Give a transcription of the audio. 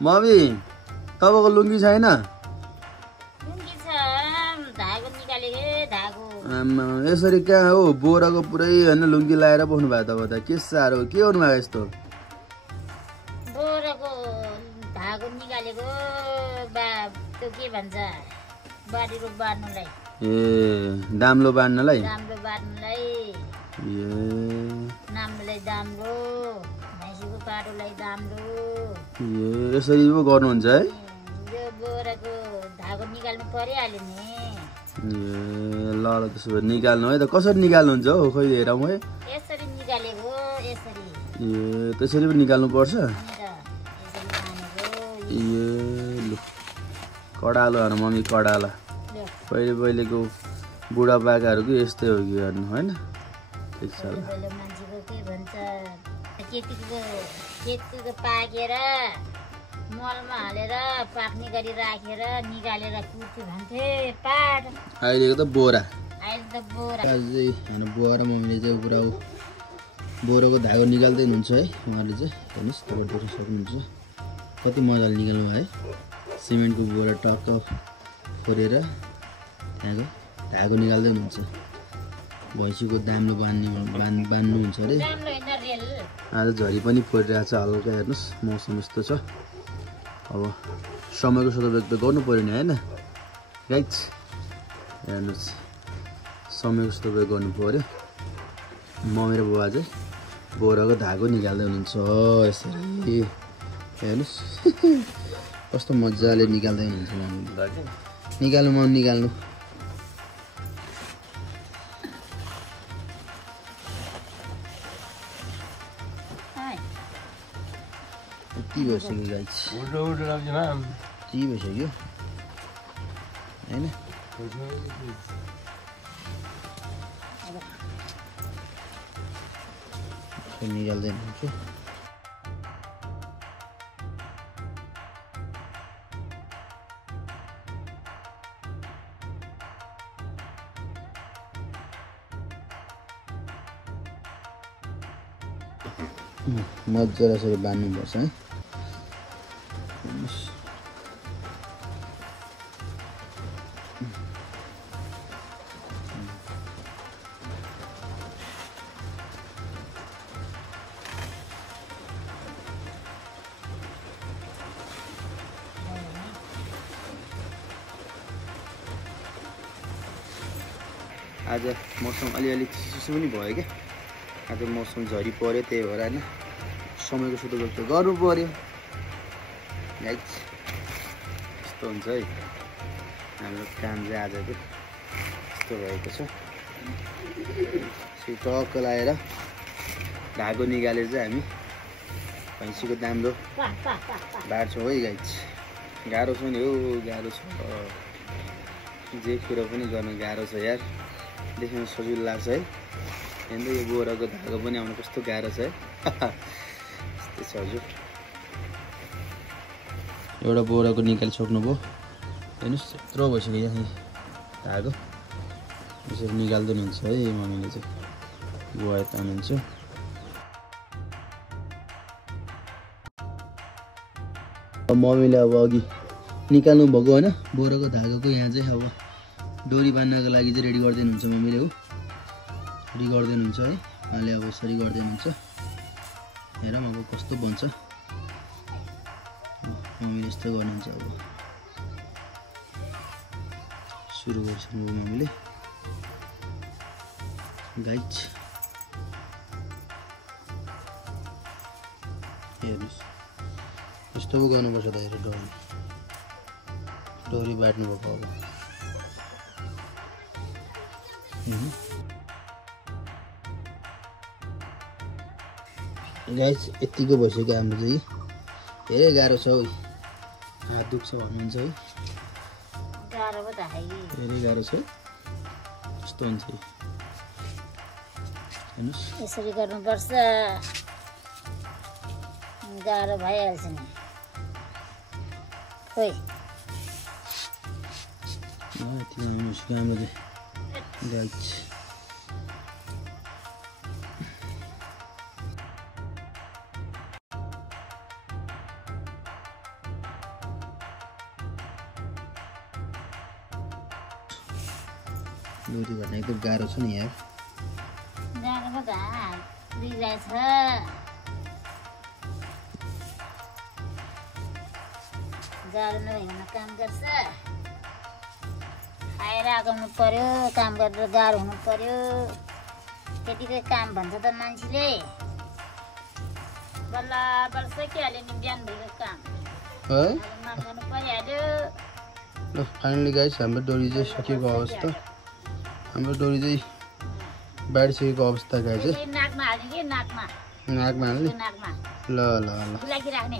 Mummy तपाईँको लुङ्गी छैन? लुङ्गी छ, धागो निकालेको धागो। यसरी कहाँ हो बोराको पुरै होइन लुङ्गी लाएर बस्नु भयो तपाईँ त के साह्रो के गर्नु भयो यस्तो? बोराको धागो निकालेको त्यो के भन्छ बारीको बार्नुलाई। ए दाम्लो बाँड्नलाई? दाम्रो बार्नुलाई। ए नाम्रोलाई दाम्रो, भैँसीको पाटोलाई दाम्रो। ए यसरी पो गर्नुहुन्छ है? यो बोराको धागो निकाल्नु परिहाल्यो नि। ए ल ल त्यसो भए निकाल्नु है त। कसरी निकाल्नुहुन्छ हौ खोइ हेरौँ है। यसरी निकालेको यसरी। ए त्यसरी पनि निकाल्नुपर्छ? ए लु कडालो होइन मम्मी कडाला। पहिलेको बुढापाकाहरूको यस्तै हो कि गर्नु होइन? ठिक छ ल। मान्छेको के भन्छ केटीको पाकेर मलमा हालेर पाक्ने गरी राखेर निकालेर कुट्छु भन्थे पाट। अहिलेको त बोरा। अहिले त बोरा। अझै होइन बुवा र मम्मीले चाहिँ पुरा बोराको धागो निकाल्दै हुनुहुन्छ है उहाँहरूले चाहिँ। हेर्नुहोस् तपाईँ देख्न सक्नुहुन्छ कति मजाले निकाल्नु है। सिमेन्टको बोरा टक्क फोरेर त्यहाँको धागो निकाल्दै हुनुहुन्छ। भैँसीको दाम्लो बान्नुहुन्छ अरे। आज झरी पनि परिरहेको छ हल्का। हेर्नुहोस् मौसम यस्तो छ। अब समयको सदुपयोग त गर्नु पऱ्यो नि होइन गाइज? हेर्नुहोस् समयको सदुपयोग गर्नु पऱ्यो। मम्मी र बुवा चाहिँ बोराको धागो निकाल्दै हुनुहुन्छ यसरी। हेर्नुहोस् कस्तो मजाले निकाल्दै हुनुहुन्छ मम्मीले। निकाल्नु मम्मी निकाल्नु। यति भइसक्यो गाइज। यति भइसक्यो होइन? निकाल्दै हुनुहुन्छ। मजाले यसरी बान्नुपर्छ है। आज मौसम अलिअलि चिसो पनि भयो क्या। आज मौसम झरी पऱ्यो त्यही भएर होइन समयको सदुपयोग त गर्नु पऱ्यो गाइज। यस्तो हुन्छ है हाम्रो काम चाहिँ आजको यस्तो भएको छ। टक्क लगाएर धागो निकालेर चाहिँ हामी भैँसीको दाम्रो बाँड्छौँ है गाइज। गाह्रो छ नि हो गाह्रो छ। जे कुरो पनि गर्न गाह्रो छ यार। देख्न सजिलो लाग्छ है। हेर्नु यो बोराको धागो पनि आउनु कस्तो गाह्रो छ है। यस्तै छ हजुर। एउटा बोराको निकालिसक्नुभयो। हेर्नुहोस् यत्रो भइसक्यो यहाँ धागो। यसरी निकाल्दै हुनुहुन्छ है मम्मीले चाहिँ। बुवा यता हुनुहुन्छ। मम्मीले अब अघि निकाल्नु भएको होइन बोराको धागोको यहाँ चाहिँ अब डोरी बान्नको लागि चाहिँ रेडी गर्दै हुनुहुन्छ मम्मीले हो। रेडी गर्दै हुनुहुन्छ है। उहाँले अब यसरी गर्दै हुनुहुन्छ। हेरौँ अब कस्तो बन्छ। मम्मीले यस्तो गर्नुहुन्छ अब। सुरु गरिसक्नुभयो मम्मीले गाइज। हेर्नुहोस् यस्तो पो गर्नुपर्छ त। हेर डोरी बाट्नु भएको अब। गाइस यतिको भइसक्यो हाम्रो चाहिँ। धेरै गाह्रो छ हौ। हात दुख्छ भन्नुहुन्छ है। गाह्रो पो त है। धेरै गाह्रो छ। यस्तो हुन्छ हेर्नुहोस्। यसरी गर्नुपर्छ। गाह्रो भइहाल्छ नि खोइ। यति हाम्रो चाहिँ गाइस। डोरी भर्न एकदम गाह्रो छ नि यार। जानेको त हात बिग्राएछ। गाह्रो नभइकन काम गर्छ। खाएर आगाउनु पर्यो, काम गरेर गाह्रो हुनु पर्यो। त्यतिकै काम भन्छ त मान्छेले। बल्ल बल्ल सकिहाल्यो नि बिहान भइको काम है। माग्नु परिहाल्यो। ल फाइनली गाइस हाम्रो डोरी चाहिँ सकिएको अवस्था, हाम्रो डोरी चाहिँ बाँडिसकेको अवस्था गाइस है। नाकमा हाल्ने कि नाकमा नाकमा हाल्ने। नाकमा ल ल ल फुलाकी राख्ने।